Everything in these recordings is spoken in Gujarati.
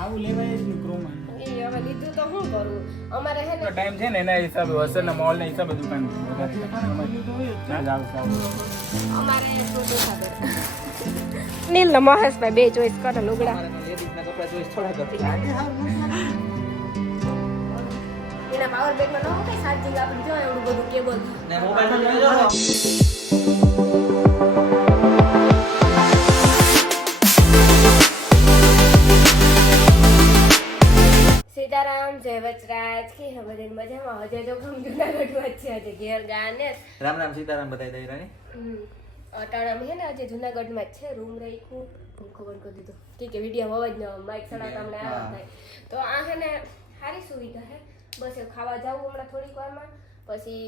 આવું લેવાય જ નહીં ક્રોમા. એ હવે લીધું તો શું કરું? અમારે હે ને ટાઈમ છે ને એના હિસાબે વસરના મોલના હિસાબે દુકાન અમારે શું દેખાડે નીલ ને મહેશભાઈ બે ચોઈસ કરે લુગડા. એના પાવર બેંકમાં ન હોય ચાર્જિંગ આપણે જો એવડું બધું કેબલ ને મોબાઈલમાં જોઈ લો. સીતારામ જય વચરાજ કી હે બધી મજામાં. હજે જો ઘમ જુનાગઢમાં છે હજે ઘેર ગાને રામ રામ સીતારામ બધાય દઈ રાની. અટાણામાં હે ને આજે જુનાગઢમાં જ છે રૂમ રાખ્યું ખબર કરી દીધું ઠીક છે વિડીયો અવાજ ન માઇક ચડાવતા હમણાં આવ્યા થાય તો આ છે ને સારી સુવિધા છે. બસ એ ખાવા જાવું હમણાં થોડીક વારમાં પછી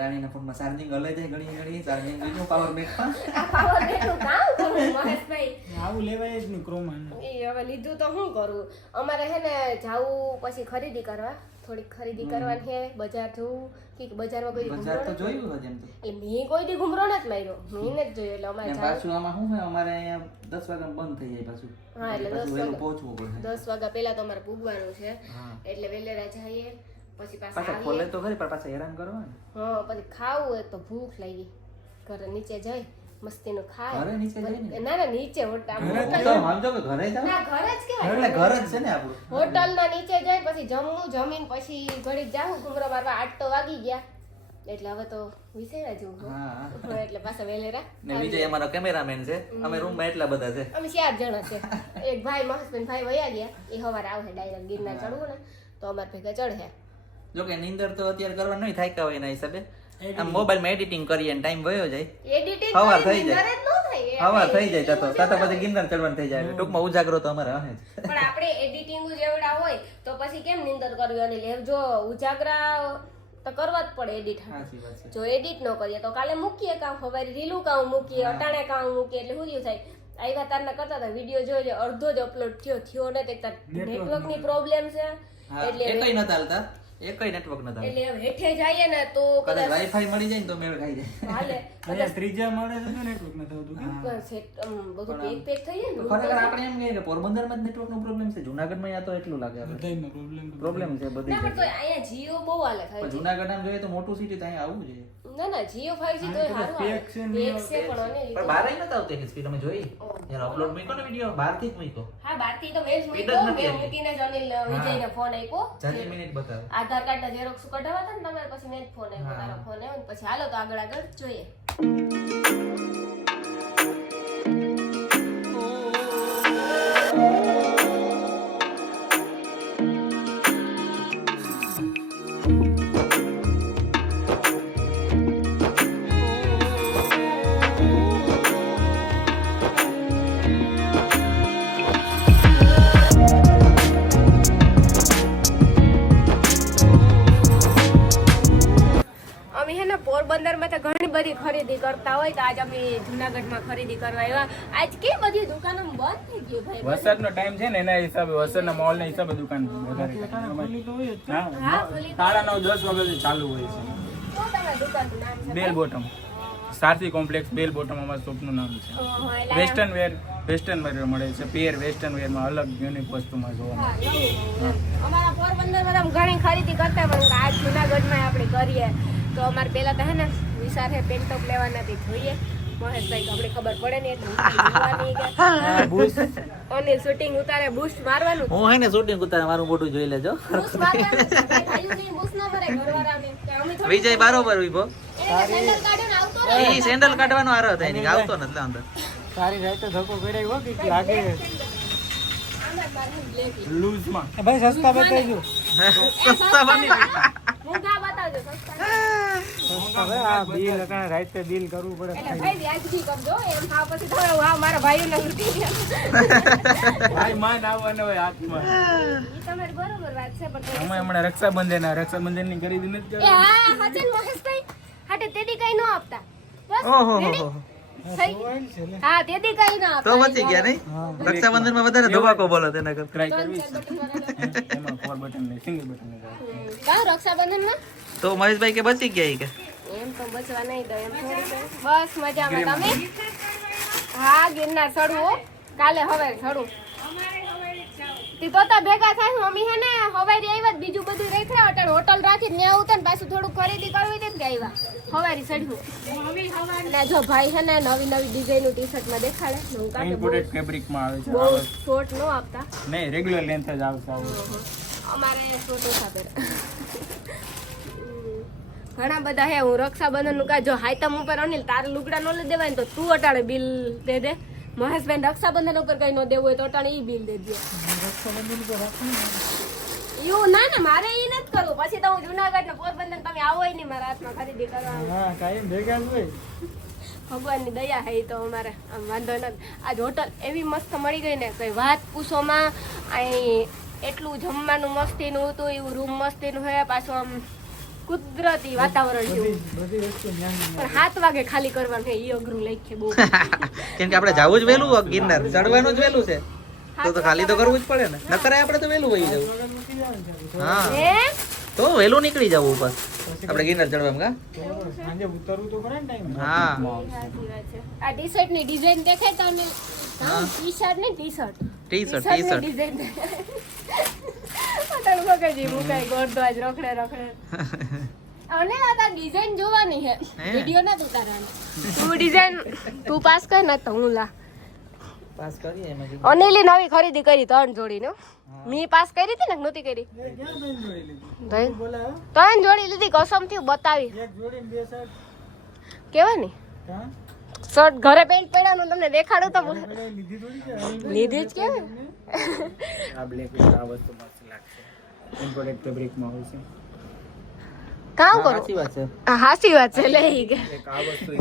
રાણીના ફોનમાં ચાર્જિંગ હલે જાય ઘણી ચાર્જિંગ બીજું પાવર બેંકમાં આ પાવર બેંકનું કામ કરું મહેશભાઈ. આવું લેવાય જ નહીં ક્રોમા. એ હવે લીધું તો શું કરું? અમારે હે ને જાવું પછી ખરીદી કરવા થોડીક ખરીદી કરવાની છે. બજાર જવું કે બજારમાં કોઈ બજાર તો જોયું છે જેમ તો એ મેં કોઈ દી ઘુમરો નથી માર્યો મેં જ જોયો એટલે અમારે ને પાછું આમાં શું છે અમારે અહીંયા 10 વાગ્યા બંધ થઈ જાય પાછું. હા એટલે 10 વહેલું વાગ્યા પહોંચવું પડે. 10 વાગ્યા પહેલા તો અમારે પૂગવાનું છે હા. એટલે વેલેરા જઈએ પછી પાછા પાછા ખોલે આવીએ. તો ખરી પણ પાછા હેરાન કરવા ને. હા પછી ખાવું હોય તો ભૂખ લાગી ઘરે નીચે જઈ મસ્તીનું ખાય. ઘરે નીચે જઈને? ના ના નીચે હોટલ તો સમજો કે ઘરે જાવ ના ઘરે જ એટલે કહેવાય. ઘર જ છે ને આપણું. હોટલના નીચે જઈ પછી જમીન પછી ઘડીક જાવું ઘુમરો મારવા 8 તો વાગી ગયા એટલે હવે તો વિસેરા જેવું છે. હા. હા, એટલે પાછા વેલેરા ને વિજય અમારો કેમેરામેન છે. અમે રૂમમાં એટલા બધા છે. અમે 4 જણા છે. એક ભાઈ મહેશભાઈ ભાઈ વયા ગયા એ સવારે આવશે ડાયરેક્ટ ગિરનાર ચડવું ને તો અમાર ભેગા ચડે. જો કે નીંદર તો અત્યારે કરવા નહીં થાય હોય એના હિસાબે આમ મોબાઈલમાં એડિટિંગ કરીએ ને ટાઈમ વયો જાય. એડિટિંગ સવાર થઈ કરી જાય. નિંદર જ ન થાય. હવા થઈ જાય તો પછી ગિરનાર ચડવાનું થઈ જાય એટલે ટૂંકમાં ઉજાગરો તો અમારે રહે જ. પણ આપણે એડિટિંગ જેવડા હોય તો પછી કેમ નિંદર કરવી? અને જો ઉજાગરા તો કરવા જ પડે એડિટ. સાચી વાત છે. જો એડિટ ન કરીએ તો કાલે મૂકીએ કામ સવારે રીલું કામ મૂકીએ અટાણે કામ મૂકીએ એટલે શું થાય આવ્યા તારના કરતા હતા વિડીયો જોઈ અડધો જ અપલોડ થયો ને તે નેટવર્કની પ્રોબ્લેમ છે એટલે એકઈ નતા હાલતા એકઈ નેટવર્ક નતા એટલે હેઠે જઈએ ને તો કદાચ વાઈફાઈ મળી જાય ને તો મેળ ખાઈ જાય. હાલે અહીંયા ત્રીજા માળે તો નેટવર્ક ન થતું કે બધું પેક થઈ જાય ને ખરેખર આપણે એમ કહીએ કે પોરબંદરમાં જ નેટવર્કનો પ્રોબ્લેમ છે. જુનાગઢમાં યા તો એટલું લાગે આપણે બધાયમાં પ્રોબ્લેમ પ્રોબ્લેમ છે બધી ના પણ તો અહીંયા જીઓ બહુ હાલે પણ થાય જુનાગઢ આમ જોઈએ તો મોટું સિટી તો અહીંયા આવવું જોઈએ. ના ના જીઓ 5G તો સારું આવે પેક છે ને પેક છે પણ અને પણ બહાર નતા આવતી કે સ્પીડ અમે જોઈ યાર અપલોડ મૂક્યો ને વિડિયો બહારથી જ મૂક્યો. હા બારથી તો મેં જ Speed જ મૂક્યો નથી મેં આવી. મૂકીને જ અનિલ વિજયને ફોન આપ્યો 4 મિનિટ બતાવે. આધાર કાર્ડ ના ઝેરોક્સ કઢાવવા હતા ને તમારે પછી મેં જ ફોન આપ્યો હા. તારો ફોન આવ્યો ને પછી હાલો તો આગળ જોઈએ. અમે હે ને પોરબંદરમાં તો ઘણી બધી ખરીદી કરતા હોય તો આજ અમે જુનાગઢમાં ખરીદી કરવા આવ્યા. આજ કેમ બધી દુકાનો બંધ થઈ ગઈ ભાઈ? વરસાદનો ટાઈમ છે ને એના હિસાબે વરસાદના મોલના હિસાબે દુકાન વધારે હા, ખુલ્લી તો સાડા 9 10 વાગ્યાથી ચાલુ હોય છે. શું તમારી દુકાનનું નામ છે? બેલ બોટમ સારથી કોમ્પ્લેક્સ બેલ બોટમ અમારા શોપનું નામ છે. ઓહો, એટલે વેસ્ટર્ન વેર મળે છે. પેર વેસ્ટર્ન વેરમાં અલગ યુનિક વસ્તુમાં જોવા હા, નવું. અમારા પોરબંદરમાં તો ઘણી ખરીદી કરતા પણ આજ જુનાગઢમાં આપણે કરીએ તો અમારે પેલા તો હે ને વિચાર હે પેન્ટ ટોપ લેવાના હતી જોઈએ મહેશભાઈ અમને ખબર પડે ને એટલે જોવાની કે અનિલ શૂટિંગ ઉતારે બૂસ્ટ મારવાનું હું હે ને શૂટિંગ ઉતારે મારું મોટું જોઈ લેજો. બૂસ્ટ મારવાનું ભાઈઓ નહીં બૂસ્ટ ના ભરે ઘરવાળાને કે અમે થોડી વિજય બારોબર ઉભો એને સેન્ડલ કાઢ્યો ને આવતો રહે ઈ સેન્ડલ કાઢવાનો આરો થાય ને આવતો નથી અંદર. સારી રાતે ધક્કો કર્યો હો કે લાગે આમાં મારે બ્લેક લૂઝમાં ભાઈ સસ્તા બતાવજો સસ્તા બની મૂંગા બતાવજો સસ્તા હવે આ બિલ અકાણે રાતે બિલ કરવું પડે એટલે ભાઈ વ્યાજબી કરજો એમ થાવ પછી થોડો હા મારા ભાઈઓને ઉઠી ગયા ભાઈ માન આવવાનો હોય હાથમાં ઈ તમારી બરોબર વાત છે પણ અમે હમણાં રક્ષાબંધનની ખરીદી નથી એ હા હાચન મહેશભાઈ હાટે તેદી કઈ ન આપતા બસ ઓહો ready? થઈ હા તેદી કઈ ન આપતા તો બચી ગયા નહીં. રક્ષાબંધનમાં વધારે ધોવાકો બોલો તેના કરતા. ટ્રાય કરવી છે એમાં 4 બટન ને સિંગલ બટન ને કાં રક્ષાબંધનમાં તો મહેશભાઈ કે બચી ગયા ઈ કે એમ તો બચવા નહીં દો એમ થોડી તો. બસ મજામાં તમે હા ગિરનાર ચડવું હો. કાલે હવે ચડું તી તો ભેગા થાય મમ્મી હે ને હવારી આવ્યા બીજું બધું રેખડા અટાણ હોટલ રાખી ને આવતા ને પાછું થોડું ખરીદી કરવી હતી ને કે આવ્યા હવારી ચડ્યું ને જો ભાઈ હે ને નવી નવી ડિઝાઇન નું ટી-શર્ટ માં દેખાડે હું કાકે ઇમ્પોર્ટેડ ફેબ્રિક માં આવે છે બહુ શોર્ટ નો આપતા નહીં રેગ્યુલર લેન્થ જ આવશે અમારે શોર્ટ ઓછા પહેરે ઘણા બધા હે હું રક્ષાબંધન નું કા જો હાઈતમ ઉપર અનિલ તારે લુગડા નો લઈ દેવાય ને તો તું અટાણે બિલ દે દે મહેશબેન રક્ષાબંધન ઉપર કઈ ન દેવું હોય તો અટાણે ઈ બિલ દે દે એવું ના ને મારે ઈ નથી કરવું પછી તો હું જુનાગઢ ને પોરબંદર તમે આવો નહીં મારા હાથમાં ખરીદી કરવા હા કાયમ ભેગા જ હોય ભગવાનની દયા હે તો અમારે આમ વાંધો નથી આજ હોટલ એવી મસ્ત મળી ગઈ ને કઈ વાત પૂછોમાં અહીં એટલું જમવાનું મસ્તીનું હતું એવું રૂમ મસ્તીનું હે પાછું આમ કુદરતી વાતાવરણ જેવું પણ 7 વાગે ખાલી કરવાનું છે ઈ અઘરું લઈ બહુ કેમ કે આપણે જાવું જ વહેલું ગિરનાર ચડવાનું જ વહેલું છે તો ખાલી તો કરવું જ પડે ને નકર આપણે તો વહેલું વહી જવું હા હે તો વહેલું નીકળી જવું ઉપર આપણે ગિરનાર ચડવામાં સાંજે ઉતરવું તો ખરા ને ટાઈમ હા સાચી વાત છે આ ટી-શર્ટ ની ડિઝાઇન દેખાય તમને હા ટી-શર્ટ ને ટી-શર્ટ ટી-શર્ટ ડિઝાઇન અટલ મગજી મુકાઈ ગોળતો આજ રખડે અને આ તાર ડિઝાઇન જોવાની હે વિડિયો ના ઉતારવાનો તું ડિઝાઇન તું પાસ કર ને તો હું લા પાસ કરીએ એમાં અનિલી નવી ખરીદી કરી 3 જોડીનો મી પાસ કરી હતી ને નહોતી કરી ત્રણ જોડી લીધી કસમ થી બતાવી એક જોડી બે શર્ટ કેવા ની શર્ટ ઘરે પેન્ટ પહેરવાનું તમને દેખાડું તો લીધી થોડી છે લીધી જ કે આ બ્લેક આ વસ્તુ મસ્ત લાગશે ઇમ્પોર્ટેડ ફેબ્રિક માં હોય છે કામ કરો સાચી વાત છે હાસી વાત છે લઈ કે એક આ વસ્તુ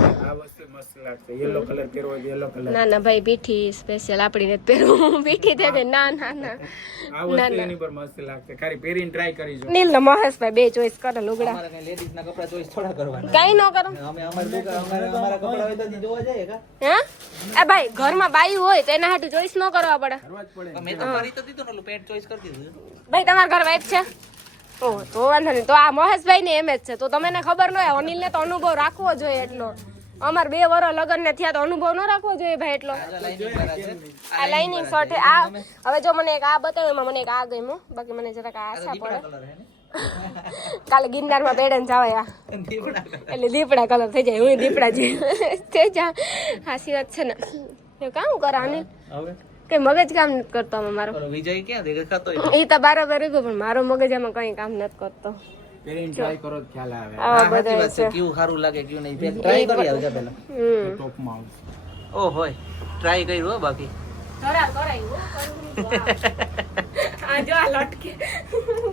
મસ્ત લાગશે યેલો કલર પહેરવો હોય યેલો કલર ના ના ભાઈ પીઠી સ્પેશિયલ આપડી ને પહેરવું પીઠી તે ના ના ના આ વસ્તુ એની પર મસ્ત લાગશે ખાલી પહેરીને ટ્રાય કરી જો નીલ ને મહેશભાઈ બે ચોઈસ કરે લુગડા અમારા કઈ લેડીઝ ના કપડા ચોઈસ થોડા કરવાના કઈ ન કરો અમે અમારા કપડા હોય તો જોવા જઈએ કા હે એ ભાઈ ઘરમાં બાઈ હોય તો એના હાટુ ચોઈસ ન કરવા પડે કરવા જ પડે મેં તો કરી તો દીધું ને ઓલું પેન્ટ ચોઈસ કરી દીધું ભાઈ તમારા ઘર વાઈફ છે ઓ તો વાંધો નહીં તો આ મહેશભાઈ ને એમ જ છે તો તમને ખબર ન હોય અનિલ ને તો અનુભવ રાખવો જોઈએ એટલો અમાર 2 વર્ષ લગ્ન ને થયા તો અનુભવ ન રાખવો જોઈએ ભાઈ એટલો આ લાઇનિંગ શર્ટ આ હવે જો મને એક આ બતાવ્યું એમાં મને એક આ ગમ્યું બાકી મને જરાક આ આશા પડે કાલે ગિરનારમાં પેડન જવાય એટલે દીપડા કલર થઈ જાય હું દીપડા જે થઈ જા હાસી વાત છે ને એ કામ કર અનિલ હવે કઈ મગજ કામ નથી કરતો મારો વિજય ક્યાં દેખાતો એ તો બરાબર રહ્યું પણ મારો મગજ એમાં કઈ કામ નથી કરતો પહેરીને ટ્રાય કરો તો ખ્યાલ આવે આવા સાચી બધા વાત છે કેવું સારું લાગે કેવું નહીં ટ્રાય કરી આવજો પેલા ટોપમાં આવશે ઓ હોય ટ્રાય કર્યું હો બાકી આ જો આ લટકે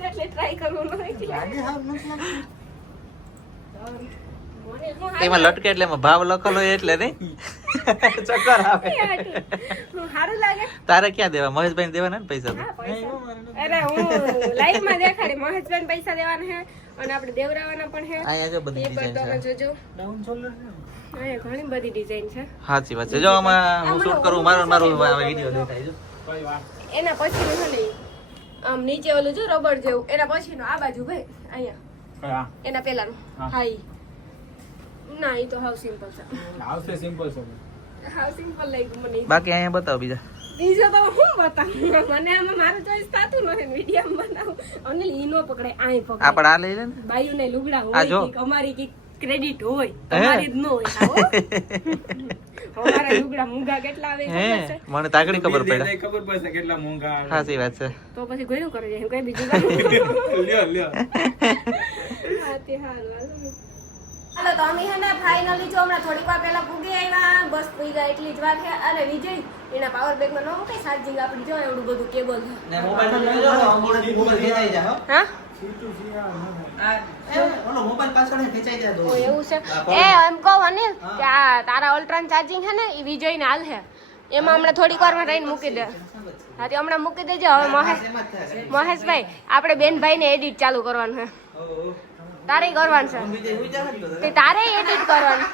એટલે ટ્રાય કરવું નથી એમાં લટકે એટલે એમાં ભાવ લખેલો હોય એટલે નહીં ચક્કર આવે સારું લાગે તારે ક્યાં દેવા મહેશભાઈ ને દેવાના ને પૈસા તો અરે હું લાઈવ માં દેખાડી મહેશભાઈ પૈસા દેવાના હે અને આપણે દેવરાવાના પણ હે અહીંયા જો બધી એ પણ ડિઝાઇન તમે છે જોજો ડાઉન શોલ્ડર હા ઘણી બધી ડિઝાઇન છે સાચી વાત છે જો આમાં હું શૂટ કરું મારો વિડીયો દેખાય છે કોઈ વાત એના પછીનું છે ને આમ નીચે ઓલું જો રબર જેવું એના પછીનું આ બાજુ ભાઈ અહીંયા હા એના પેલાનું હા ઈ ના ઈ તો હાવ સિમ્પલ છે આવશે સિમ્પલ છે હાવ સિમ્પલ લાગ્યું મને બાકી અહીંયા બતાવો બીજા બીજો તો હું બતાવું મને આમાં મારું ચોઈસ થતું નથી વિડીયો બનાવું અને ઈ નો પકડાય આય પકડાય આપણે આ લઈ લે ને બાયુ ને લુગડા આ હોય જો. કે અમારી કી ક્રેડિટ હોય તમારી જ ન હોય આવો અમારા લુગડા મૂંગા કેટલા આવે હે ખબર છે મને તાકડી ખબર પડે ખબર પડશે કેટલા મોંઘા આવે સાચી વાત છે તો પછી ગોયું કરે છે કઈ બીજું કામ લ્યો હાથી હાલ હાલો તો અમે હે ને ફાઇનલી જો હમણાં થોડીક વાર પહેલા પૂગી આવ્યા બસ પૂગી એટલી જ વાર છે અને વિજય એના પાવર બેગ માં ન મૂકે ચાર્જિંગ આપડી જો એવડું બધું કેબલ ને મોબાઈલ માં જોઈ લો અંગોળે મોબાઈલ ખેંચાઈ જાય હો હા ઓલો મોબાઈલ પાછળ ખેંચાઈ જાય ઓ એવું છે એ એમ કહું અનિલ કે આ તારા અલ્ટ્રાન ચાર્જિંગ છે ને એ વિજય ને હાલ છે એમાં હમણાં થોડીક વારમાં રહીને મૂકી દે હા તે હમણાં મૂકી દેજે હવે મહેશભાઈ આપણે બેનભાઈ ને એડિટ ચાલુ કરવાનું છે તારે કરવાનું છે તે તારે એડિટ કરવાનું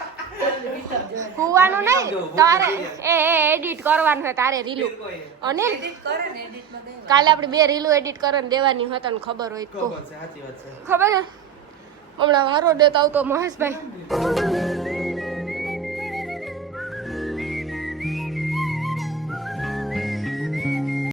હુવાનું નહીં તારે એ એડિટ કરવાનું છે તારે રીલું અને કાલે આપણે 2 રીલું એડિટ કરવાની દેવાની હોય તને ખબર હોય તો ખબર છે હમણાં વારો દેતા આવતો મહેશભાઈ